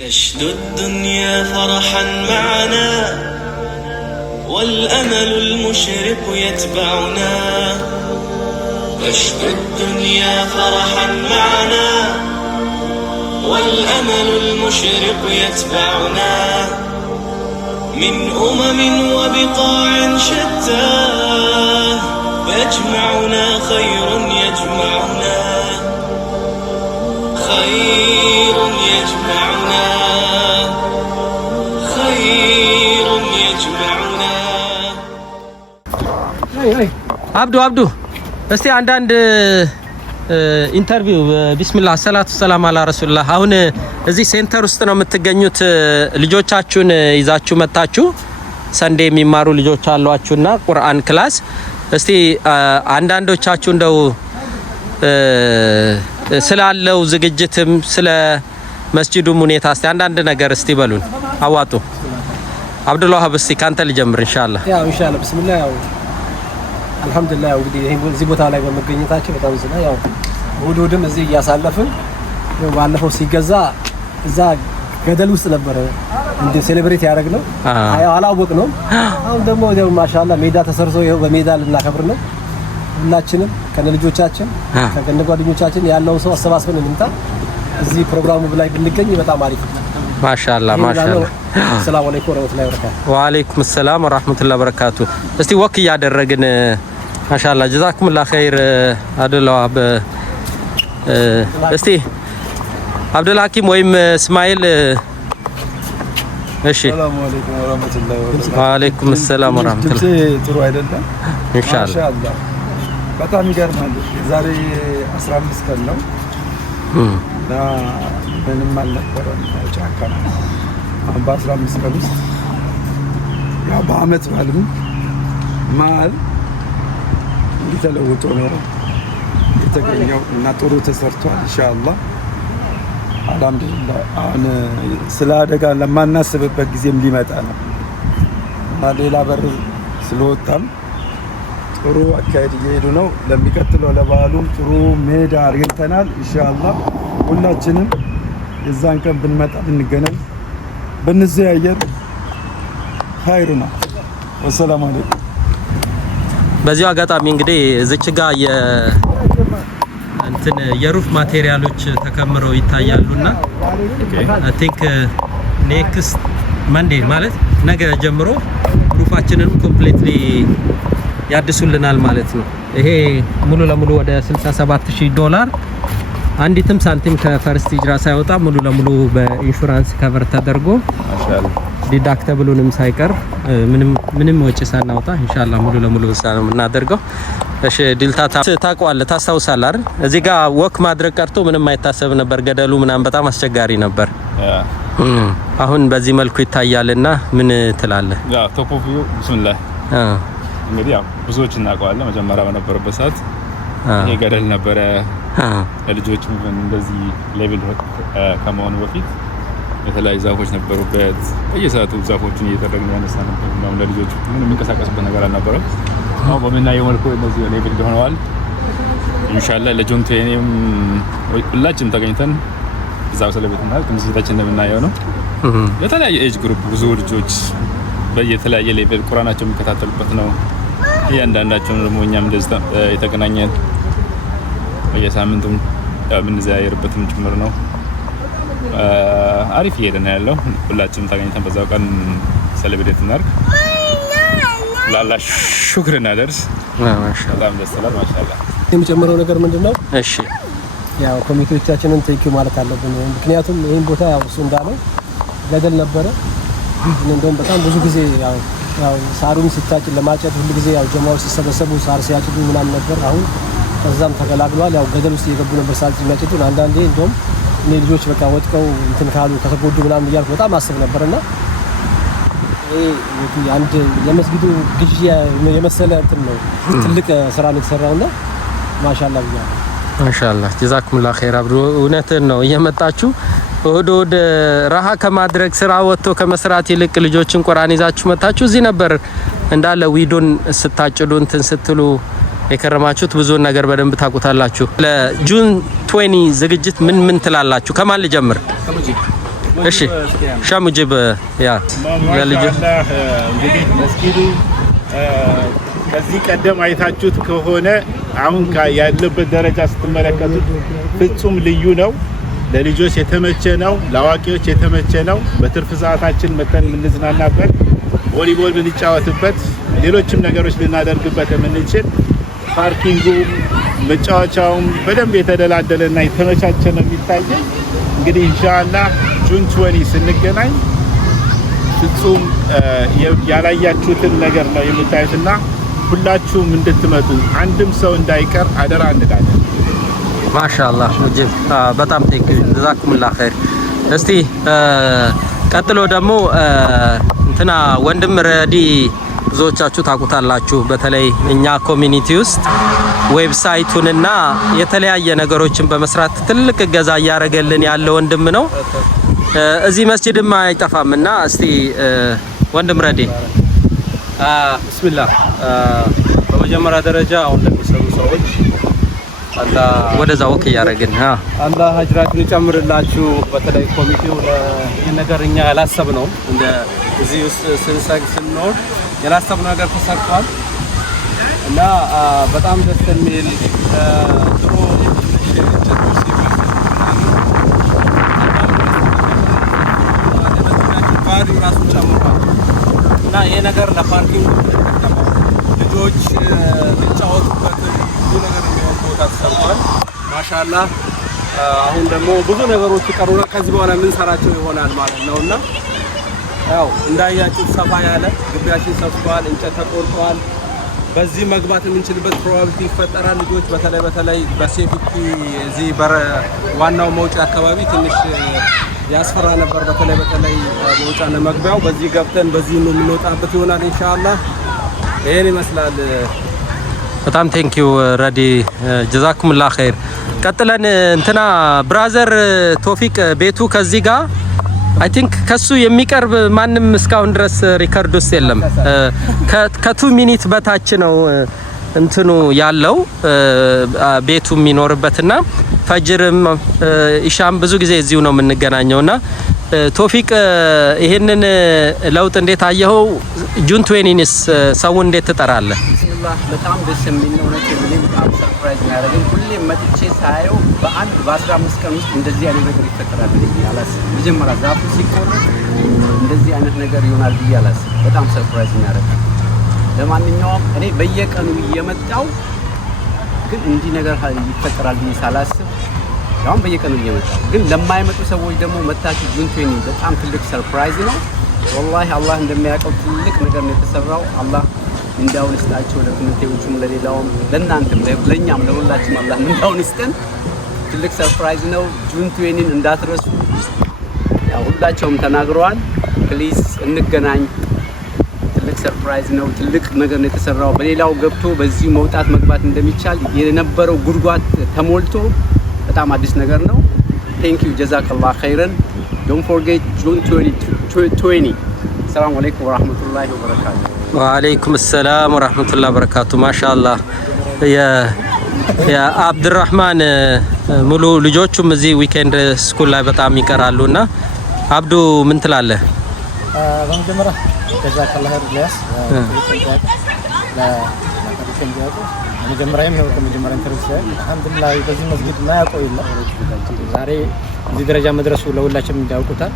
تشدو الدنيا فرحا معنا والأمل المشرق يتبعنا تشدو الدنيا فرحا معنا والأمل المشرق يتبعنا من وبقاع شتى يجمعنا خير يجمعنا خير يجمعنا خير يجمعنا عبدو እስቲ አንዳንድ ኢንተርቪው ቢስሚላህ ሰላቱ ሰላም አላ ረሱላህ አሁን እዚህ ሴንተር ውስጥ ነው የምትገኙት ልጆቻችሁን ይዛችሁ መጣችሁ ሰንዴ የሚማሩ ልጆች አሏችሁና ቁርአን ክላስ እስቲ አንዳንዶቻችሁ እንደው ስላለው ዝግጅትም ስለ መስጂዱም ሁኔታ እስቲ አንዳንድ ነገር እስቲ በሉን አዋጡ አብዱላህ እስቲ ካንተ ልጀምር ኢንሻአላህ ያው ኢንሻአላህ ቢስሚላህ ያው አልহামዱሊላህ ያው እንግዲህ እዚህ ቦታ ላይ በመገኘታችን በጣም ዝና ያው ወዶድም እዚህ ያሳለፍን ያው ባለፈው ሲገዛ እዛ ገደል ውስጥ ነበር እንደ ሴሌብሬት ያደረግነው ያው አላወቅነው አሁን ደግሞ ያው ማሻአላ ሜዳ ተሰርቶ ይሄው በሜዳ ልናከብር ነው ሁላችንም ከነልጆቻችን ከነጓደኞቻችን ያለው ሰው አሰባስበን እንምጣ እዚህ ፕሮግራሙ ላይ ብንገኝ በጣም አሪፍ ነው ማሻአላ ሰላም አለይኩም ወራህመቱላሂ ወበረካቱ ወአለይኩም ሰላም ወራህመቱላሂ ወበረካቱ እስቲ ወክ ያደረግን ማሻአላ ጀዛኩሙላህ ኸይር አድላው እስቲ አብዱልሐኪም ወይም እስማኤል እሺ ሰላም አለይኩም ወራህመቱላሂ ወበረካቱ ወአለይኩም ሰላም ወራህመቱላሂ ጥሩ አይደለም ኢንሻአላህ በጣም ይገርማል ዛሬ 15 ቀን ነው ና ምንም አልነበረም ጫካ አሁን በ15 ቀን ውስጥ ያው በአመት ባልም ማል ተለውጦ ነው የተገኘው እና ጥሩ ተሰርቷል ኢንሻአላህ አልহামዱሊላህ አሁን ስለ አደጋ ለማናስብበት ጊዜም ሊመጣ ነው እና ሌላ በር ስለወጣም ጥሩ አካሄድ እየሄዱ ነው ለሚቀጥለው ለበዓሉም ጥሩ ሜዳ አርገንተናል ኢንሻአላህ ሁላችንም የዛን ቀን ብንመጣ ብንገናኝ ብንዘያየር ኸይሩና ወሰላሙ አለይኩም በዚሁ አጋጣሚ እንግዲህ እዚች ጋር የሩፍ ማቴሪያሎች ተከምረው ይታያሉና አይ ቲንክ ኔክስት መንዴ ማለት ነገ ጀምሮ ሩፋችንን ኮምፕሊትሊ ያድሱልናል ማለት ነው ይሄ ሙሉ ለሙሉ ወደ $67000 አንዲትም ሳንቲም ከፈርስት ሂጅራ ሳይወጣ ሙሉ ለሙሉ በኢንሹራንስ ከቨር ተደርጎ ማሻአላ ዲዳክተብሉንም ሳይቀር ምንም ወጪ ሳናወጣ ኢንሻአላህ ሙሉ ለሙሉ ሳንም እናደርገው እሺ ዲልታታ ታቋለ ታስታውሳለህ አይደል እዚህ ጋር ወክ ማድረግ ቀርቶ ምንም አይታሰብ ነበር ገደሉ ምናም በጣም አስቸጋሪ ነበር አሁን በዚህ መልኩ ይታያልና ምን ትላለህ ያ ቶፖቪው ቢስሚላህ እንግዲህ ያው ብዙዎች እናውቀዋለን መጀመሪያ በነበረበት ሰዓት ይሄ ገደል ነበረ ለልጆችም እንደዚህ ሌቭል ከመሆኑ በፊት የተለያዩ ዛፎች ነበሩበት በየሰዓቱ ዛፎችን እየተደረገ ያነሳ ነበር ነው ለልጆች ምንም የሚንቀሳቀስበት ነገር አልነበረም አሁን በመናየው መልኩ እነዚህ ሌቭል ሆነዋል ኢንሻአላህ ለጆንቴኔም ሁላችንም ተገኝተን እዛው ሰለቤትና ትንሽታችን እንደምናየው ነው የተለያየ ኤጅ ግሩፕ ብዙ ልጆች በየተለያየ ሌቭል ቁርአናቸው የሚከታተሉበት ነው እያንዳንዳቸው ደግሞ እኛም እንደዚህ የተገናኘን በየሳምንቱ የምንዘያየርበትም ጭምር ነው አሪፍ እየሄደን ያለው ሁላችንም ተገኝተን በዛው ቀን ሰለብሬት እናርግ ላላ ሹክር እናደርስ ማሻአላ በጣም ደስ ይላል ማሻአላ የሚጨምረው ነገር ምንድነው እሺ ያው ኮሚቴዎቻችንን ቴንኪ ማለት አለብን ምክንያቱም ይሄን ቦታ ያው እሱ እንዳለው ገደል ነበረ እንደውም በጣም ብዙ ጊዜ ያው ሳሩን ሲታጭ ለማጨት ሁሉ ጊዜ ያው ጀማው ሲሰበሰቡ ሳር ሲያጭዱ ምናምን ነበር አሁን ከዛም ተገላግሏል ያው ገደል ውስጥ የገቡ ነበር ሳር ሲያጭዱ አንዳንዴ እንደውም እኔ ልጆች በቃ ወጥቀው እንትን ካሉ ከተጎዱ ምናምን ይያል በጣም አስብ ነበርና ይሄ አንድ የመስጊዱ ግዢ የመሰለ እንትን ነው ትልቅ ስራ ነው የተሰራውና ማሻአላ ብያ ማሻአላ ጀዛኩሙላህ ኸይር አብዱ እውነትን ነው እየመጣችሁ ወደ ረሃ ከማድረግ ስራ ወጥቶ ከመስራት ይልቅ ልጆችን ቁርአን ይዛችሁ መጣችሁ እዚህ ነበር እንዳለ ዊዶን ስታጭዱ እንትን ስትሉ የከረማችሁት ብዙ ነገር በደንብ ታውቁታላችሁ። ለጁን 20 ዝግጅት ምን ትላላችሁ? ከማን ልጀምር? እሺ ሻሙጂብ ያ ለልጅ እንግዲህ መስጊዱ ከዚህ ቀደም አይታችሁት ከሆነ አሁን ያለበት ደረጃ ስትመለከቱት ፍጹም ልዩ ነው። ለልጆች የተመቸ ነው፣ ለአዋቂዎች የተመቸ ነው። በትርፍ ሰዓታችን መተን የምንዝናናበት፣ ቮሊቦል ብንጫወትበት፣ ሌሎችም ነገሮች ልናደርግበት የምንችል ፓርኪንጉ፣ መጫወቻውም በደንብ የተደላደለና የተመቻቸ ነው የሚታየው። እንግዲህ ኢንሻአላህ ጁን 20 ስንገናኝ ፍጹም ያላያችሁትን ነገር ነው የምታዩትና ሁላችሁም እንድትመጡ አንድም ሰው እንዳይቀር አደራ እንላለን። ማሻአላህ ሙጂብ በጣም ቴንኪው ጀዛኩሙላህ ኸይር። እስቲ ቀጥሎ ደግሞ እንትና ወንድም ረዲ ብዙዎቻችሁ ታውቁታላችሁ። በተለይ እኛ ኮሚኒቲ ውስጥ ዌብሳይቱንና የተለያየ ነገሮችን በመስራት ትልቅ እገዛ እያደረገልን ያለ ወንድም ነው። እዚህ መስጂድም አይጠፋምና እስቲ ወንድም ረዲ ቢስሚላህ በመጀመሪያ ደረጃ አሁን ለሚሰሩ ሰዎች አላህ ወደዛ ወክ ያረጋግን አላህ አጅራችሁን ይጨምርላችሁ። በተለይ ኮሚቴው ለዚህ ነገር እኛ ያላሰብነው እንደ እዚህ ውስጥ ስንኖር ያላሰብነው ነገር ተሰርቷል እና በጣም ደስ የሚል ጥሩ ባዲ ራሱ ጨምሯል እና ይሄ ነገር ለፓርኪንግ ልጆች ሊጫወቱበት ብዙ ነገር የሚሆን ቦታ ተሰርቷል። ማሻአላህ አሁን ደግሞ ብዙ ነገሮች ይቀሩና ከዚህ በኋላ ምን ሰራቸው ይሆናል ማለት ነውና ያው እንዳያችሁ ሰፋ ያለ ግቢያችን ሰፍቷል፣ እንጨት ተቆርጧል። በዚህ መግባት የምንችልበት ፕሮባቢሊቲ ይፈጠራል። ልጆች በተለይ በሴፍቲ እዚህ ዋናው መውጫ አካባቢ ትንሽ ያስፈራ ነበር። በተለይ መውጫና መግቢያው በዚህ ገብተን በዚህ ነው የምንወጣበት ይሆናል ኢንሻአላህ። ይሄን ይመስላል። በጣም ቴንኪው ረዲ ጀዛኩሙላህ ኸይር። ቀጥለን እንትና ብራዘር ቶፊቅ ቤቱ ከዚህ ጋር አይ ቲንክ ከሱ የሚቀርብ ማንም እስካሁን ድረስ ሪከርድ ውስጥ የለም። ከ2 ሚኒት በታች ነው እንትኑ ያለው ቤቱ የሚኖርበትና ፈጅርም ኢሻም ብዙ ጊዜ እዚሁ ነው የምንገናኘውና ቶፊቅ ይሄንን ለውጥ እንዴት አየኸው? ጁን 20ስ ሰው እንዴት ትጠራለህ? ቢስሚላህ በጣም ደስ የሚል ነው። እውነት ነው። በጣም ሰርፕራይዝ ያደረገኝ ሁሌም መጥቼ ሳየው በ15 ቀን ውስጥ እንደዚህ አይነት ነገር ይፈጠራል ብዬ አላስብም። መጀመሪያ ዛፉ ሲቆረጥ እንደዚህ አይነት ነገር ይሆናል ብዬ አላስብም። በጣም ሰርፕራይዝ ያደረገኝ። ለማንኛውም እኔ በየቀኑ እየመጣው ግን እንዲህ ነገር ይፈጠራል ብዬ ሳላስብ ያው በየቀኑ እየመጣው ግን ለማይመጡ ሰዎች ደግሞ መታችሁ ጁን 20 በጣም ትልቅ ሰርፕራይዝ ነው። ወላሂ አላህ እንደሚያውቀው ትልቅ ነገር ነው የተሰራው። አላህ እንዳውን ይስጣቸው ለኮሚቴዎቹም፣ ለሌላውም፣ ለእናንተም፣ ለኛም፣ ለሁላችንም አላህ እንዳውን ይስጠን። ትልቅ ሰርፕራይዝ ነው። ጁን 20 እንዳትረሱ። ያው ሁላቸውም ተናግረዋል። ፕሊዝ እንገናኝ። ትልቅ ሰርፕራይዝ ነው። ትልቅ ነገር ነው የተሰራው። በሌላው ገብቶ በዚህ መውጣት መግባት እንደሚቻል የነበረው ጉድጓድ ተሞልቶ በጣም አዲስ ነገር ነው። ቴንክ ዩ ጀዛከላህ ኸይረን። ዶንት ፎርጌት ጁን 20። ሰላም አለይኩም ወራህመቱላሂ ወበረካቱ። ወአለይኩም ሰላም ወራህመቱላሂ ወበረካቱ። ማሻአላህ የአብዱራህማን ሙሉ ልጆቹም እዚህ ዊኬንድ ስኩል ላይ በጣም ይቀራሉና አብዱ ምን ትላለህ? በመጀመሪያ ጀዛከላህ ኸይር መጀመሪያም ነው ከመጀመሪያ ኢንተርቪው ላይ አልሐምዱሊላህ በዚህ መስጊድ ማያውቀው የለም። ዛሬ እዚህ ደረጃ መድረሱ ለሁላችንም እንዳውቁታል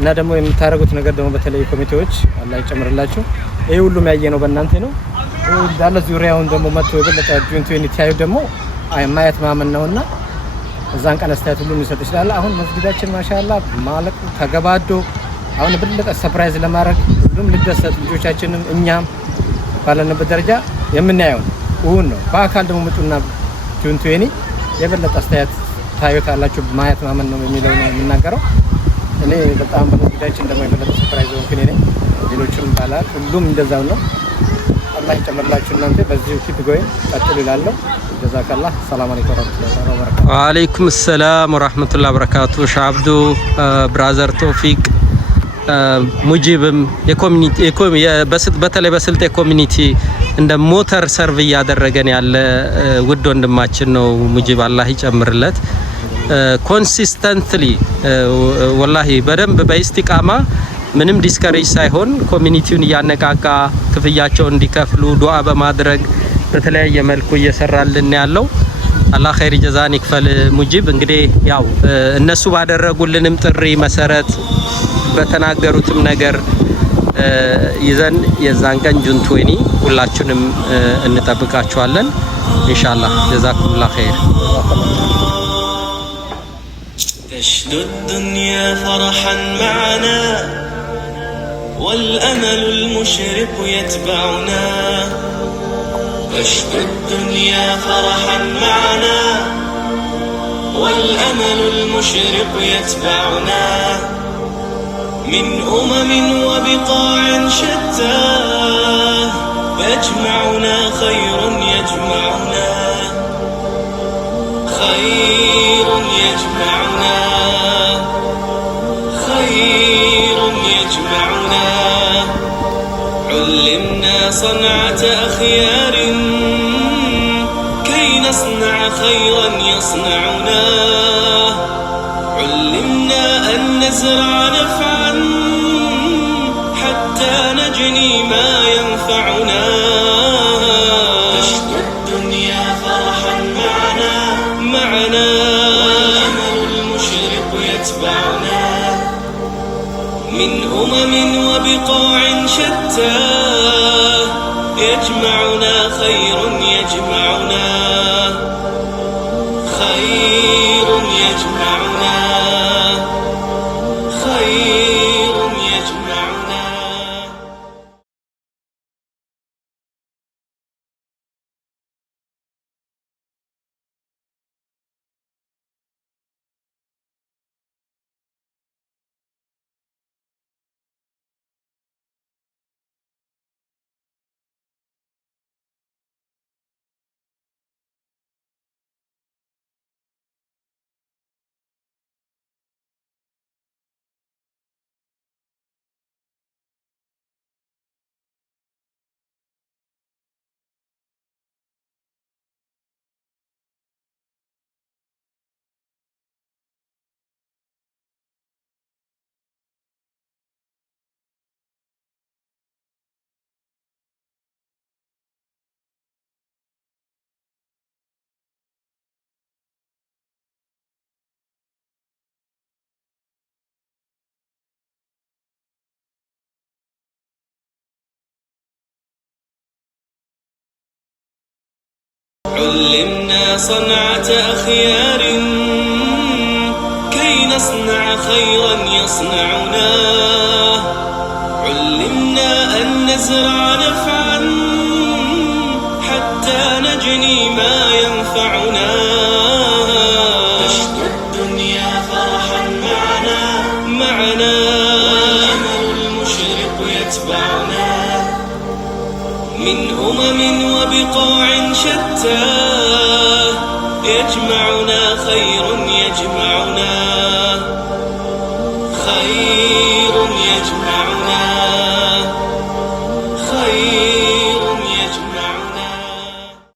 እና ደግሞ የምታደርጉት ነገር ደግሞ በተለይ ኮሚቴዎች አላህ ይጨምርላችሁ። ይሄ ሁሉም ያየነው በእናንተ ነው። እንዳለ ዙሪያውን ደግሞ መጥቶ የበለጠ ጁን 20 ታዩ ደግሞ ማየት ማመን ነውና እዛን ቀን አስተያየት ሁሉም ሊሰጥ ይችላል። አሁን መስጊዳችን ማሻአላህ ማለቁ ተገባዶ አሁን የበለጠ ሰርፕራይዝ ለማድረግ ሁሉም ልደሰት ልጆቻችንም እኛም ባለንበት ደረጃ የምናየው እውን ነው። በአካል ደግሞ መጡና ጁን 20 የበለጠ አስተያየት ታዩታላችሁ። ማየት ማመን ነው የሚለው ነው የምናገረው። እኔ በጣም በመስጊዳችን ደግሞ የበለጠ ሰርፕራይዝ ሆንኩኝ እኔ ሌሎችም ባላል ሁሉም እንደዛው ነው። አላህ ይጨምርላችሁ። እናንተ በዚህ ኪፕ ጎይን ቀጥሉ ይላልው። ጀዛከላህ። ሰላም አለይኩም ወራህመቱላሂ ወበረካቱ። ወአለይኩም ሰላም ወራህመቱላሂ ወበረካቱ። ሻብዱ ብራዘር ቶፊቅ ሙጂብም የኮሚኒቲ በተለይ በስልጤ ኮሚኒቲ እንደ ሞተር ሰርቭ ያደረገን ያለ ውድ ወንድማችን ነው ሙጂብ አላህ ይጨምርለት ኮንሲስተንትሊ ወላሂ በደንብ በኢስቲቃማ ምንም ዲስከሬጅ ሳይሆን ኮሚኒቲውን ያነቃቃ ክፍያቸውን እንዲከፍሉ ዱዓ በማድረግ በተለያየ መልኩ እየሰራልን ያለው አላህ ኸይር ጀዛን ይክፈል ሙጂብ እንግዲህ ያው እነሱ ባደረጉልንም ጥሪ መሰረት በተናገሩትም ነገር ይዘን የዛን ቀን ጁን 20 ሁላችንም እንጠብቃችኋለን ኢንሻአላህ ጀዛኩሙላህ ኸይር تشدو الدنيا فرحا معنا والأمل المشرق يتبعنا تشدو الدنيا فرحا معنا والأمل المشرق يتبعنا من وبقاع شتى يجمعنا خير يجمعنا خير يجمعنا خير يجمعنا علمنا صنعة أخيار كي نصنع خيرا يصنعنا علمنا أن نزرع نفعا حتى نجني ما ينفعنا تشدو الدنيا فرحا معنا والأمل المشرق يتبعنا من وبقاع شتى يجمعنا خير يجمعنا خير يجمعنا خير يجمعنا علمنا صنعة أخيار كي نصنع خيرا يصنعنا علمنا أن نزرع نفعا حتى نجني ما ينفعنا تشدو الدنيا فرحا معنا والأمل المشرق يتبعنا من وبقاع شتى يجمعنا خير يجمعنا